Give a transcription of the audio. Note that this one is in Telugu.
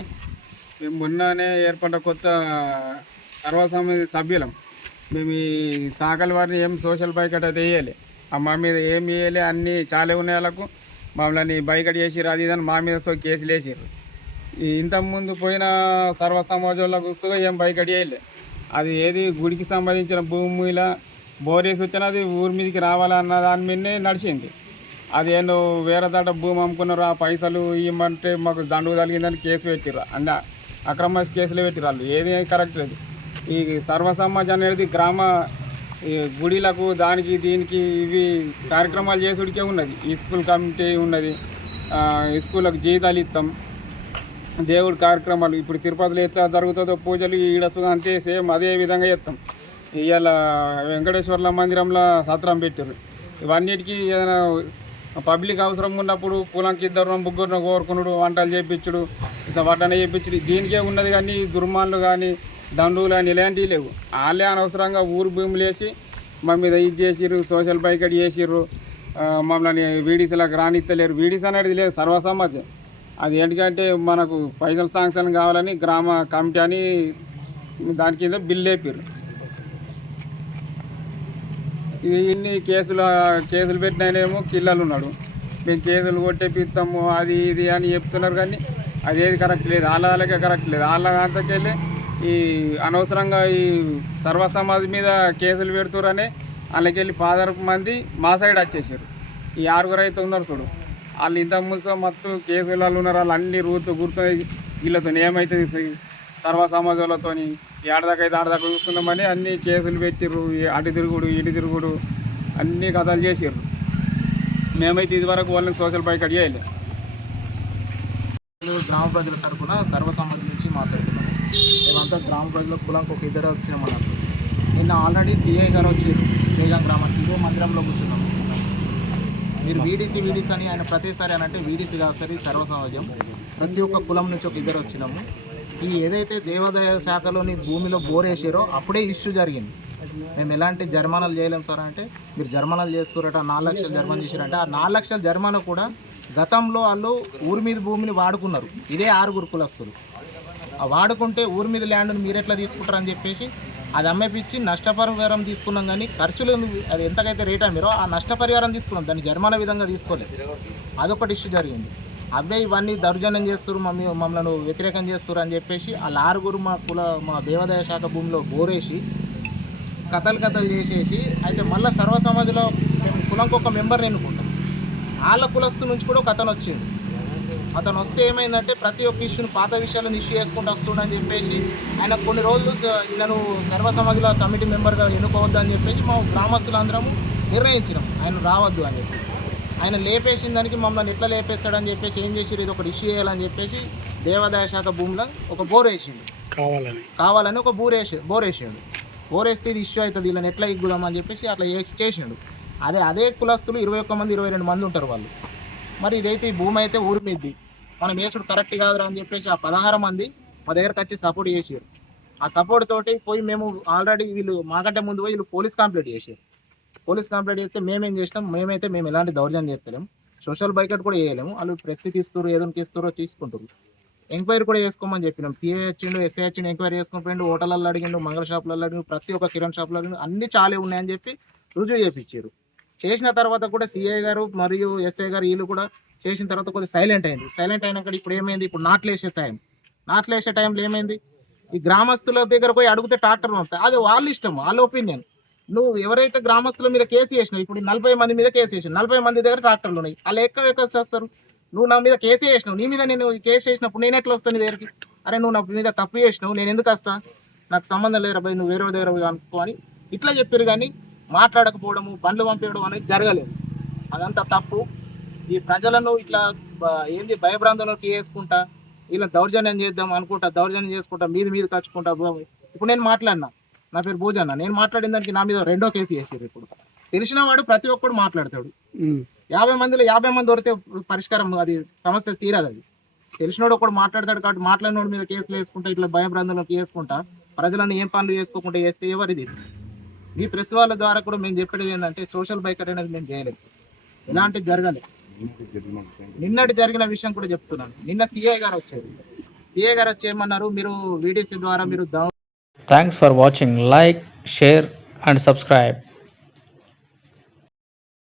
అండి. మేము మొన్ననే ఏర్పడ్డ కొత్త సర్వసమితి సభ్యులం. మేము ఈ సాకల వారిని ఏం సోషల్ బైకట్ అయితే వేయాలి, మా మీద ఏం వేయాలి అన్నీ చాలా ఉన్నాయి. వాళ్ళకు మమ్మల్ని బైకట్ చేసిర్రు, అది ఇదని మా మీద కేసులు వేసారు. ఇంతకుముందు పోయిన సర్వ సమాజంలోకి ఏం బైకట్ చేయలే. అది ఏది గుడికి సంబంధించిన భూమిలో బోరేసి వచ్చిన అది ఊరి మీదకి రావాలన్న దాని మీదనే నడిచింది. అది ఏందో వేరే దాట భూమి అమ్ముకున్నారు, ఆ పైసలు ఇవ్వమంటే మాకు దండుగు తగిలిందని కేసు పెట్టిర్రు. అన్న అక్రమ కేసులు పెట్టిర్రు. వాళ్ళు ఏది కరెక్ట్ లేదు. ఈ సర్వసమాజ్ అనేది గ్రామ ఈ గుడిలకు దానికి దీనికి ఇవి కార్యక్రమాలు చేసుడికే ఉన్నది. ఈ స్కూల్ కమిటీ ఉన్నది, ఈ స్కూళ్ళకు జీతాలు ఇస్తాం, దేవుడి కార్యక్రమాలు ఇప్పుడు తిరుపతిలో ఎట్లా జరుగుతుందో పూజలు ఈడసు అంతే సేమ్ అదే విధంగా చేస్తాం. ఇవాళ వెంకటేశ్వర్ల మందిరంలో సత్రం పెట్టారు. ఇవన్నిటికీ ఏదైనా పబ్లిక్ అవసరం ఉన్నప్పుడు పొలంకి ఇద్దరు ముగ్గురు కోరుకున్నాడు, వంటలు చేయించుడు, ఇట్లా వడ్డన చేయించుడు, దీనికే ఉన్నది. కానీ దుర్మాన్లు కానీ దండులు కానీ ఇలాంటివి లేవు. వాళ్ళే అనవసరంగా ఊరు భూములు వేసి మా మీద ఇది చేసిర్రు, సోషల్ బైకట్ చేసిర్రు, మమ్మల్ని వీడీసీలకు రానిత్తలేరు. వీడీసీ అనేది లేదు, సర్వసమాజం. అది ఏంటంటే మనకు పైసల శాంక్షన్ కావాలని గ్రామ కమిటీ అని దాని కింద బిల్లు వేపారు. ఇన్ని కేసులు పెట్టినాయేమో కిల్లలు ఉన్నాడు, మేము కేసులు కొట్టేపిస్తాము అది ఇది అని చెప్తున్నారు. కానీ అదేది కరెక్ట్ లేదు, వాళ్ళకే కరెక్ట్ లేదు. వాళ్ళ అంతకెళ్ళి ఈ అనవసరంగా ఈ సర్వసమాజ్ మీద కేసులు పెడుతురని వాళ్ళకెళ్ళి 10 మంది మా సైడ్ వచ్చేసారు. ఈ 6 అయితే ఉన్నారు చూడు, వాళ్ళు ఇంత ముందు మొత్తం కేసులలో ఉన్నారు. వాళ్ళు అన్ని గుర్తున్నాయి. వీళ్ళతో ఏమవుతుంది సర్వసమాజంతో ఏడదాకా అయితే ఆడదాకా చూస్తున్నామని అన్ని కేసులు పెట్టిర్రు. అటు తిరుగుడు ఇటు తిరుగుడు అన్ని కథలు చేసిర్రు. మేమైతే ఇదివరకు వాళ్ళని సోషల్ బైకట్ చేయలేదు. గ్రామ ప్రజల తరఫున సర్వసమాజం నుంచి మాట్లాడుతున్నాం. మేమంతా గ్రామ ప్రజల కులంకి ఒక ఇద్దరు వచ్చినామన్నట్టు. నిన్న ఆల్రెడీ సిఐ గారు వచ్చారు బేగం గ్రామానికి. ఇదే మందిరంలో కూర్చున్నాము. మీరు వీడీసీ అని ఆయన ప్రతిసారి అని అంటే వీడీసీ కాదు సరే, సర్వసమాజం ప్రతి ఒక్క కులం నుంచి ఒక ఇద్దరు వచ్చినాము. ఈ ఏదైతే దేవాదాయ శాఖలోని భూమిలో బోర్ వేసారో అప్పుడే ఇష్యూ జరిగింది. మేము ఎలాంటి జరిమానాలు చేయలేము సార్ అంటే, మీరు జరిమానాలు చేస్తారట, 4 లక్షలు జరిమానా చేశారంటే ఆ 4 లక్షల జరిమానా కూడా గతంలో వాళ్ళు ఊరి మీద భూమిని వాడుకున్నారు. ఇదే 6 కులస్తులు ఆ వాడుకుంటే ఊరి మీద ల్యాండ్ని మీరు ఎట్లా తీసుకుంటారని చెప్పేసి అది అమ్మేపించి నష్టపరిహారం తీసుకున్నాం. కానీ ఖర్చులు అది ఎంతకైతే రేట్ అమ్మారో ఆ నష్టపరిహారం తీసుకున్నాం, దాన్ని జరిమానా విధంగా తీసుకోలేదు. అదొకటి ఇష్యూ జరిగింది. అవే ఇవన్నీ దౌర్జన్యం చేస్తారు, మమ్మల్ని వ్యతిరేకం చేస్తారు అని చెప్పేసి ఆ 6 మా దేవాదాయ శాఖ భూమిలో బోరేసి కథలు చేసేసి అయితే మళ్ళీ సర్వసమాజంలో మేము కులంకి ఒక మెంబర్ని ఎన్నుకుంటాం. వాళ్ళ కులస్తు నుంచి కూడా ఒక అతను వచ్చింది. అతను వస్తే ఏమైందంటే ప్రతి ఒక్క ఇష్యూని పాత విషయాలను ఇష్యూ చేసుకుంటూ వస్తుండని చెప్పేసి ఆయన కొన్ని రోజులు నన్ను సర్వసమాజంలో కమిటీ మెంబర్గా ఎన్నుకోవద్దు అని చెప్పేసి మా గ్రామస్తులందరము నిర్ణయించినాం ఆయన రావద్దు అని చెప్పి. ఆయన లేపేసిన దానికి మమ్మల్ని ఎట్లా లేపేస్తాడని చెప్పేసి ఏం చేసిరు, ఇది ఒకటి ఇష్యూ చేయాలని చెప్పేసి దేవాదాయ శాఖ భూమిలో ఒక బోర్ వేసిండు. కావాలని ఒక బోర్ వేసాడు. బోర్ వేస్తే ఇది ఇష్యూ అవుతుంది, వీళ్ళని ఎట్లా ఇగ్గుదామని చెప్పేసి అట్లా చేసిండు. అదే కులస్తులు 21 మంది 22 మంది ఉంటారు వాళ్ళు. మరి ఇదైతే ఈ భూమి అయితే ఊరి మీద్ది, మనం వేసుడు కరెక్ట్ కాదురా అని చెప్పేసి ఆ 16 మంది మా దగ్గరకు వచ్చి సపోర్ట్ చేసారు. ఆ సపోర్ట్ తోటి పోయి మేము ఆల్రెడీ వీళ్ళు మాకంటే ముందు పోయి వీళ్ళు పోలీస్ కంప్లైంట్ చేశారు. పోలీస్ కంప్లైంట్ చేస్తే మేమేం చేసినాం, మేము ఎలాంటి దౌర్జన్యం చేస్తలేము, సోషల్ బైకట్ కూడా చేయలేము. వాళ్ళు ప్రెస్కి ఇస్తారు, ఏదైనా ఇస్తారో తీసుకుంటారు. ఎంక్వైరీ కూడా చేసుకోమని చెప్పినాం. సిఐ వచ్చిండు, ఎస్ఐ వచ్చిండు, ఎంక్వైరీ చేసుకుని పోయిండు. హోటల్లో అడిగిండు, మంగళ షాపులలో అడిగిండు, ప్రతి ఒక్క కిరణ్ షాపులో అడిగిండు, అన్ని చాలే ఉన్నాయని చెప్పి రుజువు చేయించారు. చేసిన తర్వాత కూడా సిఐ గారు మరియు ఎస్ఐ గారు వీళ్ళు కూడా చేసిన తర్వాత కొద్దిగా సైలెంట్ అయింది. సైలెంట్ అయినాక ఇప్పుడు ఏమైంది, ఇప్పుడు నాట్లేసే టైంలో ఏమైంది, ఈ గ్రామస్తుల దగ్గర పోయి అడిగితే ట్రాక్టర్ వస్తాయి. అది వాళ్ళ ఇష్టం, వాళ్ళ ఒపీనియన్. నువ్వు ఎవరైతే గ్రామస్తుల మీద కేసు చేసినావు, ఇప్పుడు 40 మంది మీద కేసు చేసినావు, 40 మంది దగ్గర ట్రాక్టర్లు ఉన్నాయి, వాళ్ళు ఎక్కడ చేస్తారు. నువ్వు నా మీద కేసు చేసినావు, నీ మీద నేను కేసు చేసినప్పుడు నేను ఎట్లా వస్తాను నీ దగ్గరికి? అరే నువ్వు నా మీద తప్పు చేసినావు, నేను ఎందుకు వస్తా, నాకు సంబంధం లేదు రాబాయి, నువ్వు వేరే దగ్గర అనుకో అని ఇట్లా చెప్పారు. కానీ మాట్లాడకపోవడము, బండ్లు పంపించడం అనేది జరగలేదు. అదంతా తప్పు. ఈ ప్రజలను ఇట్లా ఏంది భయభ్రాంతంలోకి వేసుకుంటా ఇలా దౌర్జన్యం చేద్దాం అనుకుంటా, దౌర్జన్యం చేసుకుంటా, మీద కచ్చుకుంటా. ఇప్పుడు నేను మాట్లాడినా, నా పేరు భోజన్న, నేను మాట్లాడిన దానికి నా మీద 2వ కేసు చేసారు. ఇప్పుడు తెలిసిన వాడు ప్రతి ఒక్కడు మాట్లాడతాడు. 50 మందిలో 50 మంది దొరికితే పరిష్కారం, అది సమస్య తీరదు. అది తెలిసినోడు ఒకడు మాట్లాడతాడు కాబట్టి మాట్లాడినోడి మీద కేసులు వేసుకుంటా, ఇట్లా భయభ్రాంతంలోకి వేసుకుంటా ప్రజలను ఏం పనులు చేసుకోకుండా చేస్తే ఎవరిది? ఈ ప్రెస్ వాళ్ళ ద్వారా కూడా మేము చెప్పేది ఏంటంటే సోషల్ బైకట్ అనేది మేము చేయలేదు, ఇలాంటివి జరగాలి. నిన్నటి జరిగిన విషయం కూడా చెప్తున్నాను. నిన్న సిఐ గారు వచ్చారు, సిఏ గారు వచ్చి ఏమన్నారు, మీరు వీడిసి ద్వారా మీరు Thanks for watching. Like, share, and subscribe.